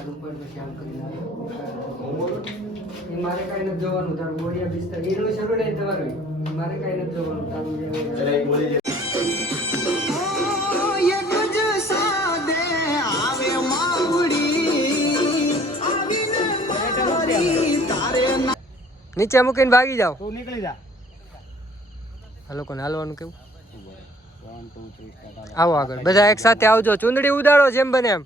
ઉપર પછી આમ કરી એ મારે કાંઈ નથી જોવાનું તારું બોરિયા બિસ્તર એનું શરૂ નહીં તમારું મારે કાંઈ નથી જોવાનું તારું નીચે મૂકીને ભાગી જાઓ તું નીકળી જા આ લોકોને હાલવાનું કેવું આવો આગળ બધા એક સાથે આવજો ચૂંદડી ઉડાડો જેમ બને એમ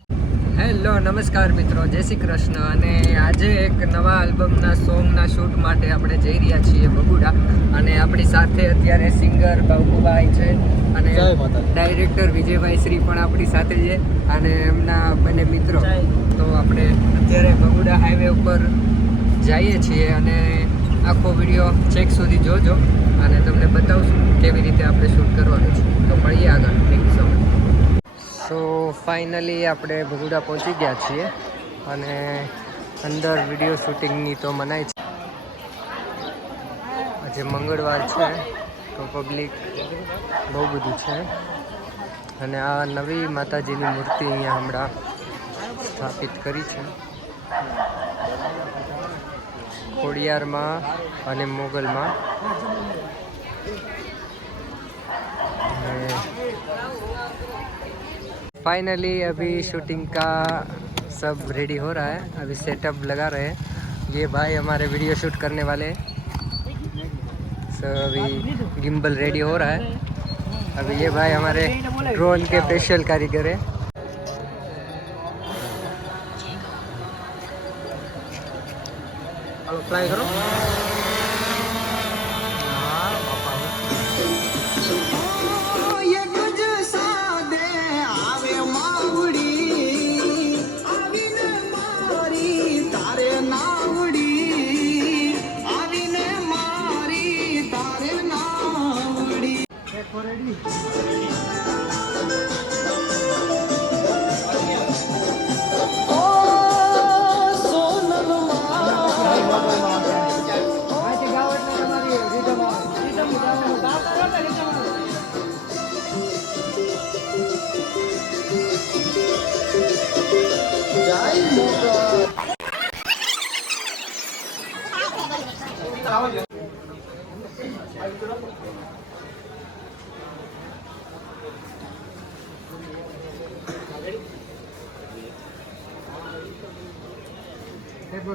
હેલો નમસ્કાર મિત્રો જય શ્રી કૃષ્ણ અને આજે એક નવા આલ્બમના સોંગના શૂટ માટે આપણે જઈ રહ્યા છીએ બગુડા અને આપણી સાથે અત્યારે સિંગર બાબુભાઈ છે અને ડાયરેક્ટર વિજયભાઈ શ્રી પણ આપણી સાથે છે અને એમના બંને મિત્રો તો આપણે અત્યારે બગુડા હાઈવે ઉપર જઈએ છીએ અને આખો વિડીયો છેક સુધી જોજો અને તમને બતાવશું કેવી રીતે આપણે શૂટ કરવાનું છે તો મળીએ આગળ thank you so much so finally આપણે બગુડા પહોંચી ગયા છીએ અને અંદર વિડીયો શૂટિંગની તો મનાય છે આજે મંગળવાર છે તો પબ્લિક બહુ બધું છે અને આ નવી માતાજીની મૂર્તિ અહીંયા હમણાં સ્થાપિત કરી છે ખોડિયારમાં અને મોગલમાં फाइनली अभी शूटिंग का सब रेडी हो रहा है अभी सेटअप लगा रहे हैं ये भाई हमारे वीडियो शूट करने वाले हैं सो अभी गिम्बल रेडी हो रहा है अभी ये भाई हमारे ड्रोन के स्पेशल कारीगर हैं फ्लाई करो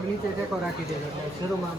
नीचे टेको राखी दे शुरू में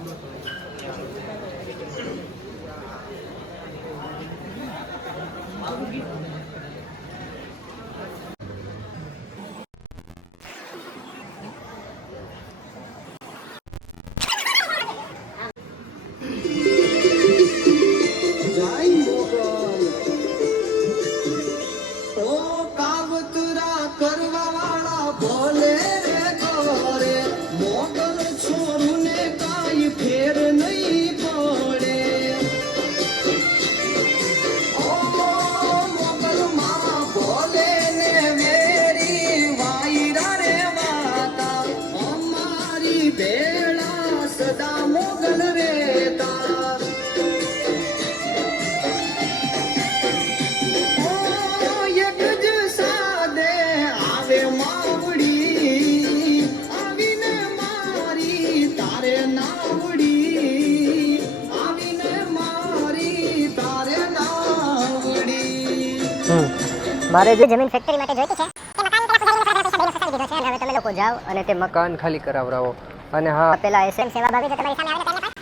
મારે જે જમીન ફેક્ટરી માટે જોઈતી છે તે મકાન પેલા પૂજારીને થોડા પૈસા દઈને ફસાવી દીધો છે અને હવે તમે લોકો જાઓ અને તે મકાન ખાલી કરાવરાવો અને હા પેલા એસએમ સેવા ભાભી જે તમારી સામે આવે તો તેમને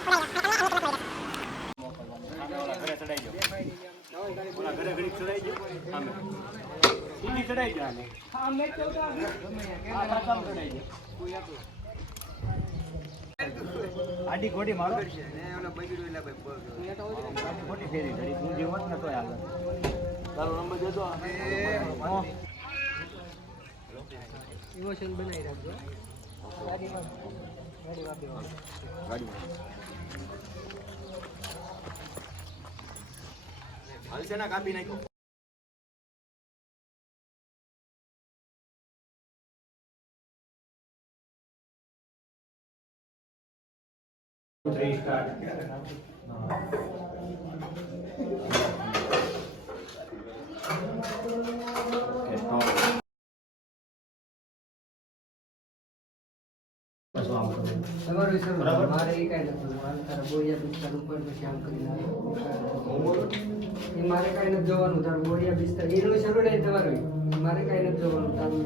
આડી ગોડી મારો ને ઓલો બગડ્યું એટલે ભાઈ ખોટી ફેરી ઘડી તું જીવત ન તોય હાલ તારો નંબર દેજો ઇમોશન બનાવી રાખજો ગાડીમાં હાલ છે ના કાપી નાખ્યો 3 स्टार्ट તમારું શરૂ મારે એ કાંઈ નથી તારા બોરિયા બિસ્તર ઉપર પછી આમ કરી એ મારે કાંઈ નથી જોવાનું તારું બોરિયા બિસ્તર એનું શરૂ નહીં તમારું મારે કાંઈ નથી જોવાનું તારું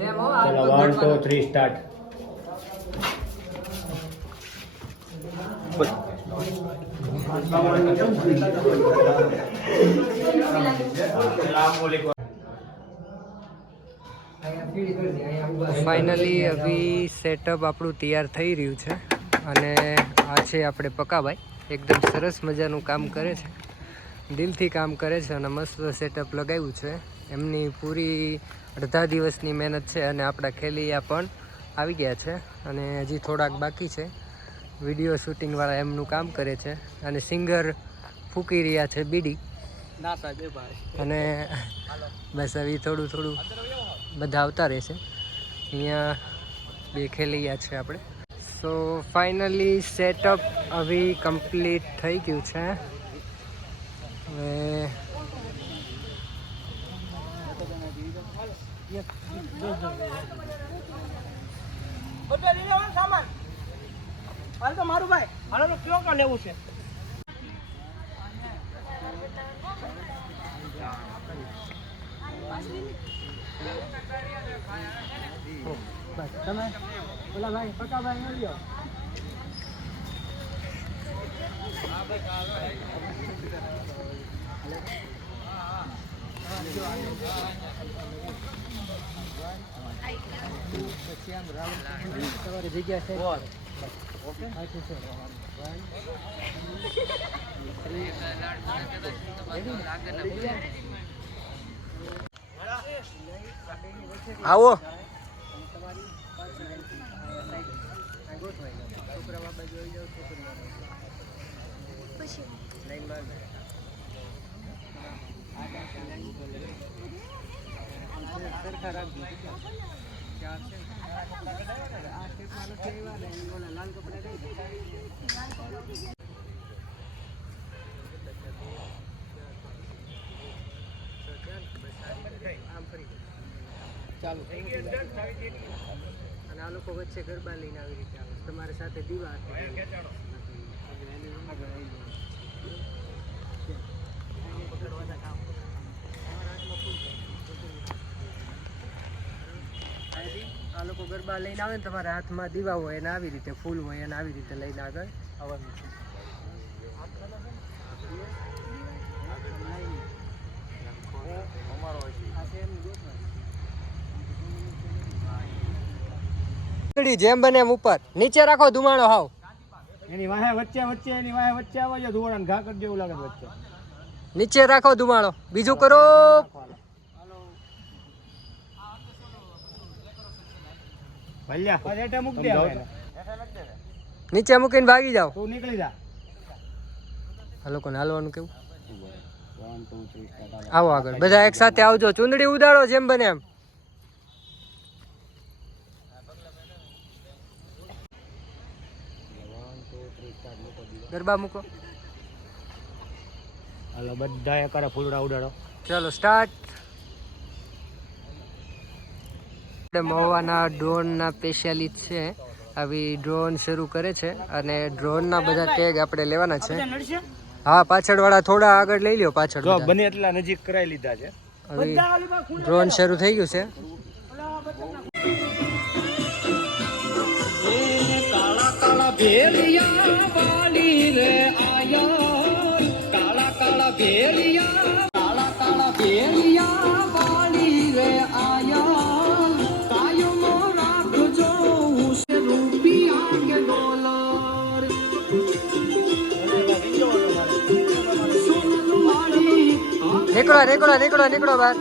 ચલો 1 2 3 સ્ટાર્ટ. ફાઇનલી અભી સેટઅપ આપણું તૈયાર થઈ રહ્યું છે અને આ છે આપણે પકાભાઈ એકદમ સરસ મજાનું કામ કરે છે દિલથી કામ કરે છે અને મસ્ત સેટઅપ લગાવ્યું છે એમની પૂરી અડધા દિવસની મહેનત છે અને આપણા ખેલિયા પણ આવી ગયા છે અને હજી થોડાક બાકી છે વિડીયો શૂટિંગવાળા એમનું કામ કરે છે અને સિંગર ફૂંકી રહ્યા છે બીડી અને બસ હવે થોડું થોડું બધા આવતા રહેશે અહીંયા બે ખેલિયા છે આપણે સો ફાઇનલી સેટઅપ હવે કમ્પ્લીટ થઈ ગયું છે હવે મારું ભાઈ હાલો કયો કા લેવું છે તમે પેલા ભાઈ પકા ભાઈ ન લ્યો તમારી જગ્યા છે ઓકે આવો ચાલુ અને આ લોકો વચ્ચે ગરબા લઈને આવી રીતે આવે તમારી સાથે દીવા આ લોકો ગરબા લઈને આવે ને તમારા હાથમાં દીવા હોય અને આવી રીતે ફૂલ હોય અને આવી રીતે લઈને આગળ આવવાનું છે જેમ બને એમ ઉપર નીચે રાખો ધુમાડો હાવ એની વાહે વચ્ચે એની વાહે વચ્ચે આવે છે ધોવાણ ઘા કરી દેવું લાગે વચ્ચે નીચે રાખો ધુમાડો બીજું કરો ભલ્યા રેટે મૂક દે નીચે મૂકીને ભાગી જાઓ તું નીકળી જા આ લોકોને હાલવાનું કેવું આવો આગળ બધા એક સાથે આવજો ચુંદડી ઉડાડો જેમ બને એમ ગરબા મૂકો હાલો બધા એક કરે ફૂલડા ઉડાડો ચાલો સ્ટાર્ટ મહુવાના ડ્રોનના સ્પેશિયાલિસ્ટ છે આવી ડ્રોન શરૂ કરે છે અને ડ્રોનના બધા ટેગ આપણે લેવાના છે હા પાછળ વાળા થોડા આગળ લઈ લ્યો પાછળ જો બને એટલા નજીક કરાવી લીધા છે ડ્રોન શરૂ થઈ ગયું છે કાળા કાળા ભેલિયા વાલી રે આયા કાળા કાળા ભેલિયા કાળા કાળા ભેલિયા વાલી રે આયા કાયમો રાખજો ઉસે રૂપિયા કે ડોલર નીકળો નીકળો નીકળો નીકળો બહાર